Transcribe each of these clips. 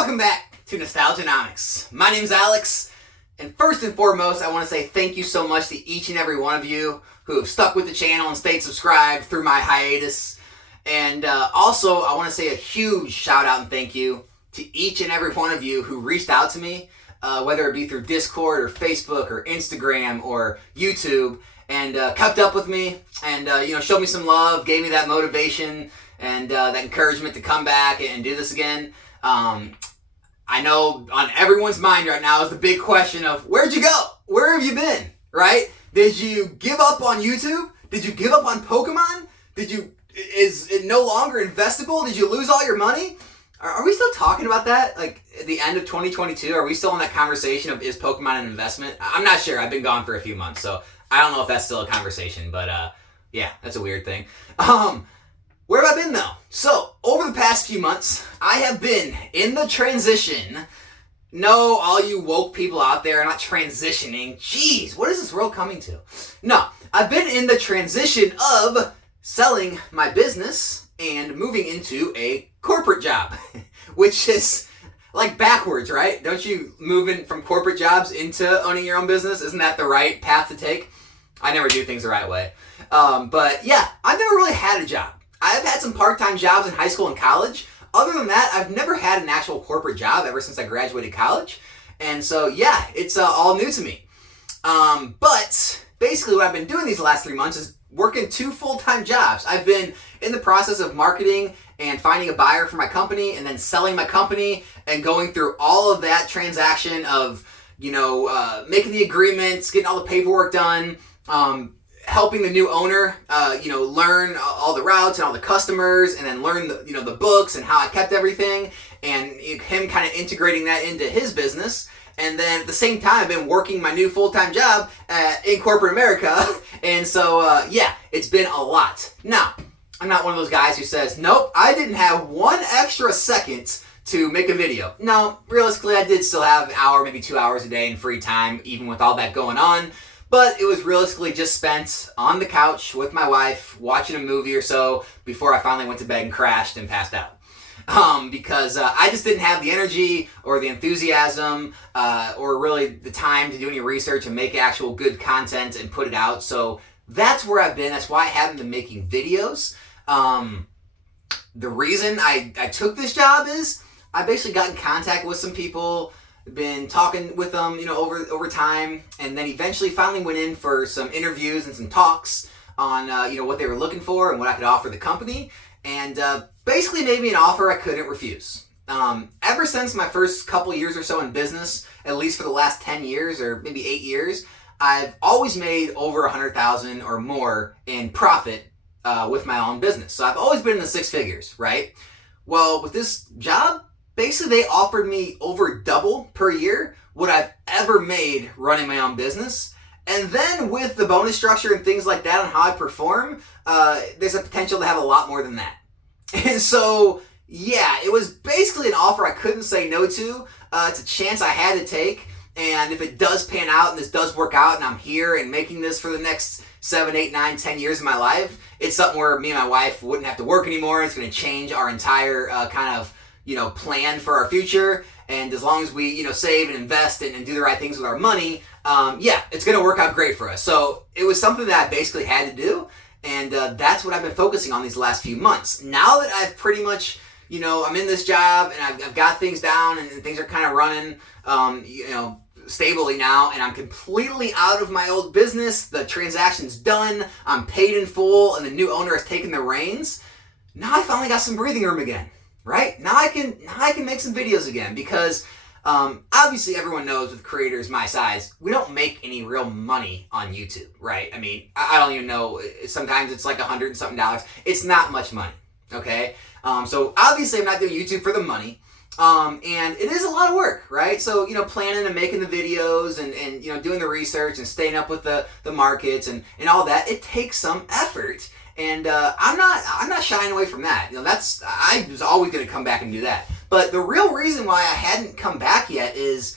Welcome back to Nomics. My name's Alex, and first and foremost, I want to say thank you so much to each and every one of you who have stuck with the channel and stayed subscribed through my hiatus. And also, I want to say a huge shout out and thank you to each and every one of you who reached out to me, whether it be through Discord or Facebook or Instagram or YouTube, and kept up with me and showed me some love, gave me that motivation and that encouragement to come back and do this again. I know on everyone's mind right now is the big question of where'd you go? Where have you been? Right? Did you give up on YouTube? Did you give up on Pokemon? Is it no longer investable? Did you lose all your money? Are we still talking about that? Like at the end of 2022, are we still in that conversation of is Pokemon an investment? I'm not sure. I've been gone for a few months, so I don't know if that's still a conversation, but yeah, that's a weird thing. Where have I been though? So, over the past few months, I have been in the transition. No, all you woke people out there are not transitioning. Jeez, what is this world coming to? No, I've been in the transition of selling my business and moving into a corporate job, which is like backwards, right? Don't you move in from corporate jobs into owning your own business? Isn't that the right path to take? I never do things the right way. But yeah, I've never really had a job. I've had some part-time jobs in high school and college. Other than that, I've never had an actual corporate job ever since I graduated college. And so, yeah, it's all new to me. But basically what I've been doing these last 3 months is working 2 full-time jobs. I've been in the process of marketing and finding a buyer for my company and then selling my company and going through all of that transaction of, making the agreements, getting all the paperwork done, helping the new owner, learn all the routes and all the customers, and then learn the books and how I kept everything, and him kind of integrating that into his business. And then at the same time, I've been working my new full-time job in corporate America, and so yeah, it's been a lot. Now, I'm not one of those guys who says, nope, I didn't have 1 extra second to make a video. No, realistically, I did still have an hour, maybe 2 hours a day in free time, even with all that going on. But it was realistically just spent on the couch with my wife, watching a movie or so before I finally went to bed and crashed and passed out. Because I just didn't have the energy or the enthusiasm or really the time to do any research and make actual good content and put it out. So that's where I've been. That's why I haven't been making videos. The reason I took this job is I basically got in contact with some people, been talking with them, over time, and then eventually finally went in for some interviews and some talks on, what they were looking for and what I could offer the company, and basically made me an offer I couldn't refuse. Ever since my first couple years or so in business, at least for the last 10 years or maybe 8 years, I've always made over $100,000 or more in profit with my own business. So I've always been in the 6 figures, right? Well, with this job, basically, they offered me over double per year what I've ever made running my own business. And then with the bonus structure and things like that on how I perform, there's a potential to have a lot more than that. And so, yeah, it was basically an offer I couldn't say no to. It's a chance I had to take. And if it does pan out and this does work out and I'm here and making this for the next 7, 8, 9, 10 years of my life, it's something where me and my wife wouldn't have to work anymore. It's going to change our entire plan for our future, and as long as we save and invest and do the right things with our money, yeah, it's going to work out great for us. So it was something that I basically had to do, and that's what I've been focusing on these last few months. Now that I've pretty much I'm in this job and I've got things down and things are kind of running stably now, and I'm completely out of my old business, the transaction's done, I'm paid in full, and the new owner has taken the reins. Now I finally got some breathing room again. Right? Now I can make some videos again, because obviously everyone knows with creators my size, we don't make any real money on YouTube, right? I mean, I don't even know, sometimes it's like $100 and something. It's not much money, okay? So obviously I'm not doing YouTube for the money, and it is a lot of work, right? So, planning and making the videos and doing the research and staying up with the markets and all that, it takes some effort. And I'm not shying away from that. I was always going to come back and do that. But the real reason why I hadn't come back yet is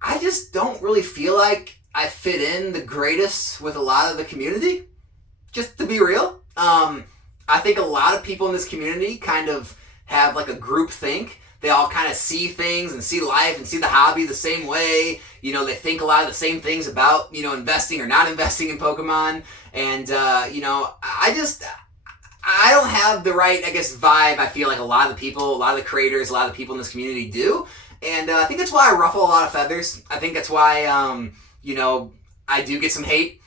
I just don't really feel like I fit in the greatest with a lot of the community. Just to be real, I think a lot of people in this community kind of have like a group think they all kind of see things and see life and see the hobby the same way. You know, they think a lot of the same things about, you know, investing or not investing in Pokemon. And, you know, I don't have the right, I guess, vibe. I feel like a lot of the people, a lot of the creators, a lot of the people in this community do. And I think that's why I ruffle a lot of feathers. I think that's why, you know, I do get some hate.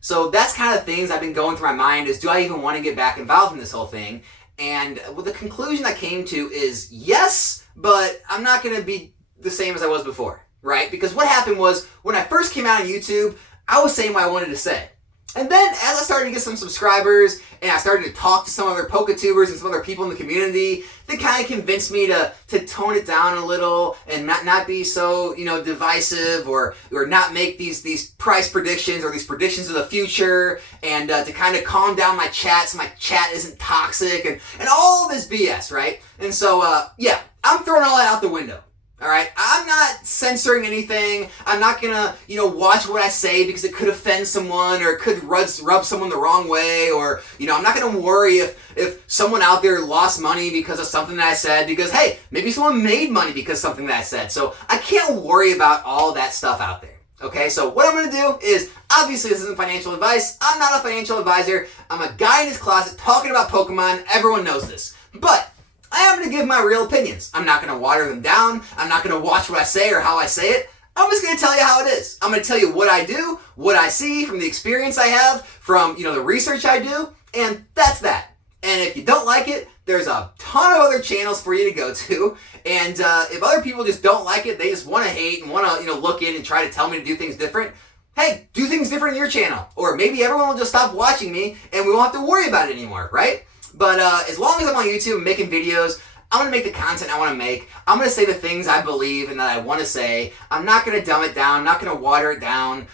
So that's kind of things I've been going through my mind is, do I even want to get back involved in this whole thing? And well, the conclusion I came to is yes, but I'm not going to be the same as I was before, right? Because what happened was when I first came out on YouTube, I was saying what I wanted to say. And then as I started to get some subscribers and I started to talk to some other PokeTubers and some other people in the community, they kind of convinced me to tone it down a little and not be so, you know, divisive or not make these price predictions or these predictions of the future, and to kind of calm down my chat so my chat isn't toxic and all this BS, right? And so, yeah, I'm throwing all that out the window. All right, I'm not censoring anything. I'm not gonna, you know, watch what I say because it could offend someone or it could rub someone the wrong way, or, you know, I'm not gonna worry if someone out there lost money because of something that I said, because hey, maybe someone made money because of something that I said. So I can't worry about all that stuff out there. Okay, so what I'm gonna do is, obviously this isn't financial advice. I'm not a financial advisor. I'm a guy in his closet talking about Pokemon. Everyone knows this, but I am going to give my real opinions. I'm not going to water them down. I'm not going to watch what I say or how I say it. I'm just going to tell you how it is. I'm going to tell you what I do, what I see from the experience I have, from, you know, the research I do, and that's that. And if you don't like it, there's a ton of other channels for you to go to. And if other people just don't like it, they just want to hate and want to, you know, look in and try to tell me to do things different, hey, do things different in your channel. Or maybe everyone will just stop watching me and we won't have to worry about it anymore, right? But as long as I'm on YouTube and making videos, I'm going to make the content I want to make. I'm going to say the things I believe and that I want to say. I'm not going to dumb it down. I'm not going to water it down.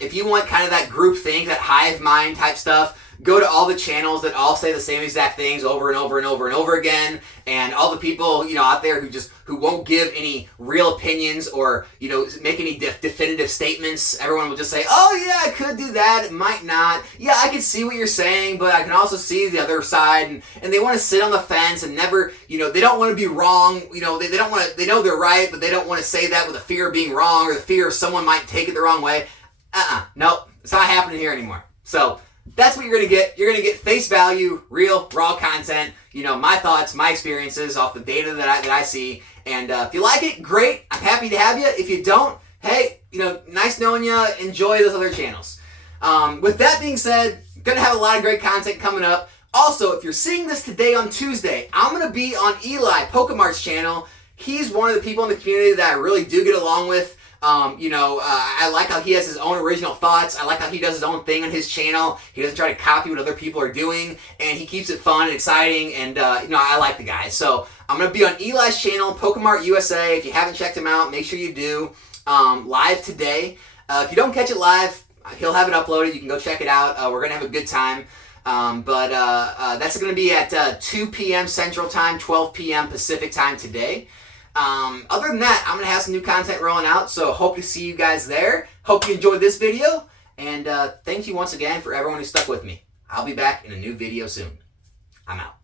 If you want kind of that group think, that hive mind type stuff, go to all the channels that all say the same exact things over and over and over and over again, and all the people, you know, out there who won't give any real opinions or, you know, make any definitive statements. Everyone will just say, oh yeah, I could do that, it might not. Yeah, I can see what you're saying, but I can also see the other side, and they want to sit on the fence and never, you know, they don't want to be wrong. You know, they don't want to, they know they're right, but they don't want to say that with the fear of being wrong or the fear of someone might take it the wrong way. Nope, it's not happening here anymore. So that's what you're going to get. You're going to get face value, real, raw content, you know, my thoughts, my experiences off the data that I see. And if you like it, great. I'm happy to have you. If you don't, hey, you know, nice knowing you. Enjoy those other channels. With that being said, going to have a lot of great content coming up. Also, if you're seeing this today on Tuesday, I'm going to be on Eli, Pokemart's channel. He's one of the people in the community that I really do get along with. I like how he has his own original thoughts. I like how he does his own thing on his channel. He doesn't try to copy what other people are doing, and he keeps it fun and exciting, and, you know, I like the guy. So I'm going to be on Eli's channel, Pokemart USA. If you haven't checked him out, make sure you do. Live today. If you don't catch it live, he'll have it uploaded. You can go check it out. We're going to have a good time. That's going to be at 2 p.m. Central Time, 12 p.m. Pacific Time today. Other than that, I'm going to have some new content rolling out, so hope to see you guys there. Hope you enjoyed this video, and thank you once again for everyone who stuck with me. I'll be back in a new video soon. I'm out.